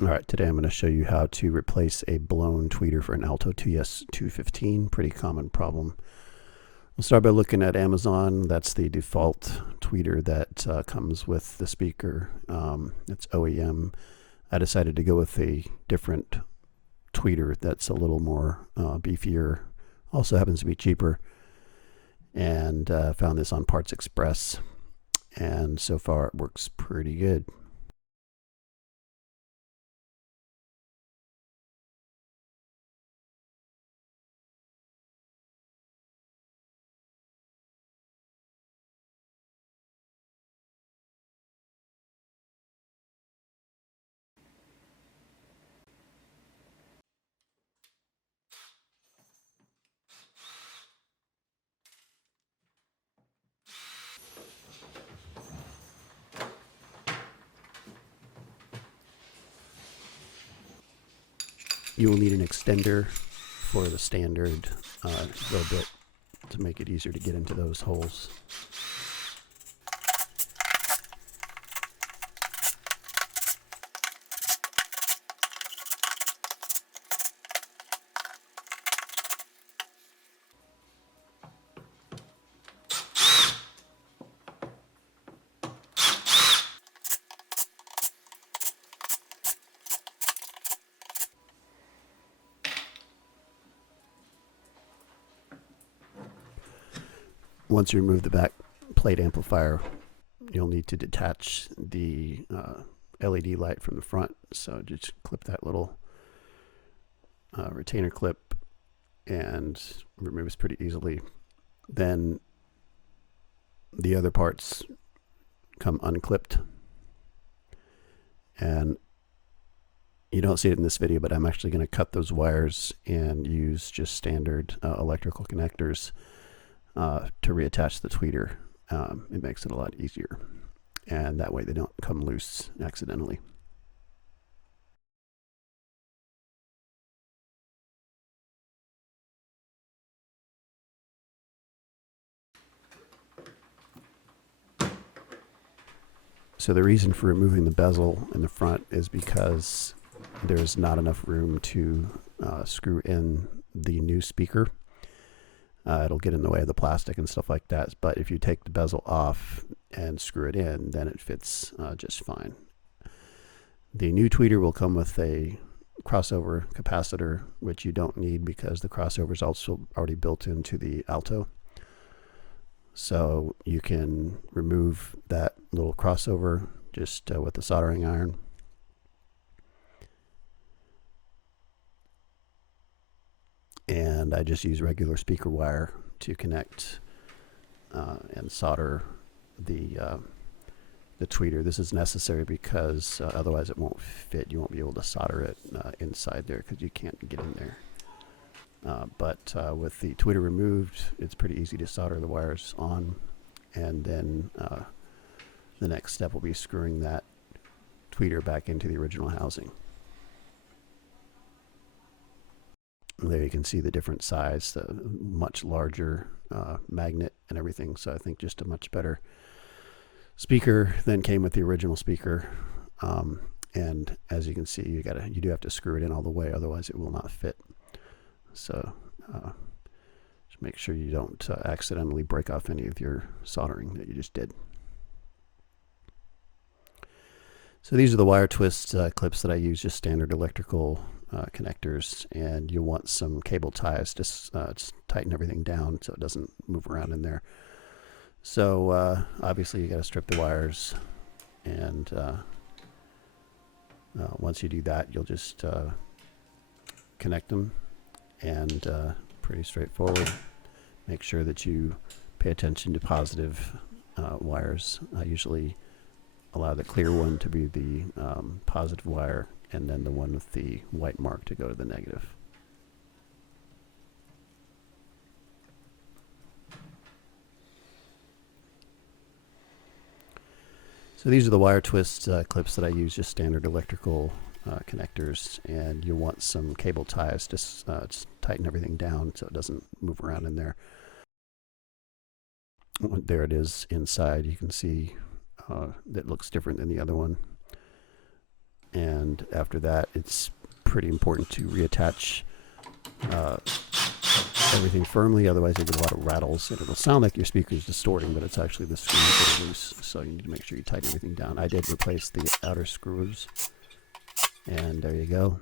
Alright, today I'm going to show you how to replace a blown tweeter for an Alto TS215. Pretty common problem. We'll start by looking at Amazon. That's the default tweeter that comes with the speaker. It's OEM. I decided to go with a different tweeter that's a little more beefier. Also happens to be cheaper. And found this on Parts Express. And so far it works pretty good. You will need an extender for the standard drill bit to make it easier to get into those holes. Once you remove the back plate amplifier, you'll need to detach the LED light from the front. So just clip that little retainer clip and removes pretty easily. Then the other parts come unclipped. And you don't see it in this video, but I'm actually going to cut those wires and use just standard electrical connectors to reattach the tweeter. It makes it a lot easier, and that way they don't come loose accidentally. So the reason for removing the bezel in the front is because there's not enough room to screw in the new speaker. It'll get in the way of the plastic and stuff like that. But if you take the bezel off and screw it in, then it fits just fine. The new tweeter will come with a crossover capacitor, which you don't need because the crossover is also already built into the Alto. So you can remove that little crossover just with the soldering iron. And I just use regular speaker wire to connect and solder the tweeter. This is necessary because otherwise it won't fit. You won't be able to solder it inside there because you can't get in there. But with the tweeter removed, it's pretty easy to solder the wires on. And then the next step will be screwing that tweeter back into the original housing. There you can see the different size, the much larger magnet and everything. So I think just a much better speaker than came with the original speaker. And as you can see, you do have to screw it in all the way, otherwise it will not fit. So just make sure you don't accidentally break off any of your soldering that you just did. So these are the wire twist clips that I use, just standard electrical connectors, and you'll want some cable ties to tighten everything down so it doesn't move around in there. So obviously you got to strip the wires, and once you do that, you'll just connect them, and pretty straightforward. Make sure that you pay attention to positive wires. I usually allow the clear one to be the positive wire, and then the one with the white mark to go to the negative. So these are the wire twist clips that I use, just standard electrical connectors, and you'll want some cable ties to tighten everything down so it doesn't move around in there. There it is inside. You can see that looks different than the other one. And after that, it's pretty important to reattach everything firmly, otherwise you get a lot of rattles and it'll sound like your speaker is distorting, but it's actually the screws that are loose, so you need to make sure you tighten everything down. I did replace the outer screws, and there you go.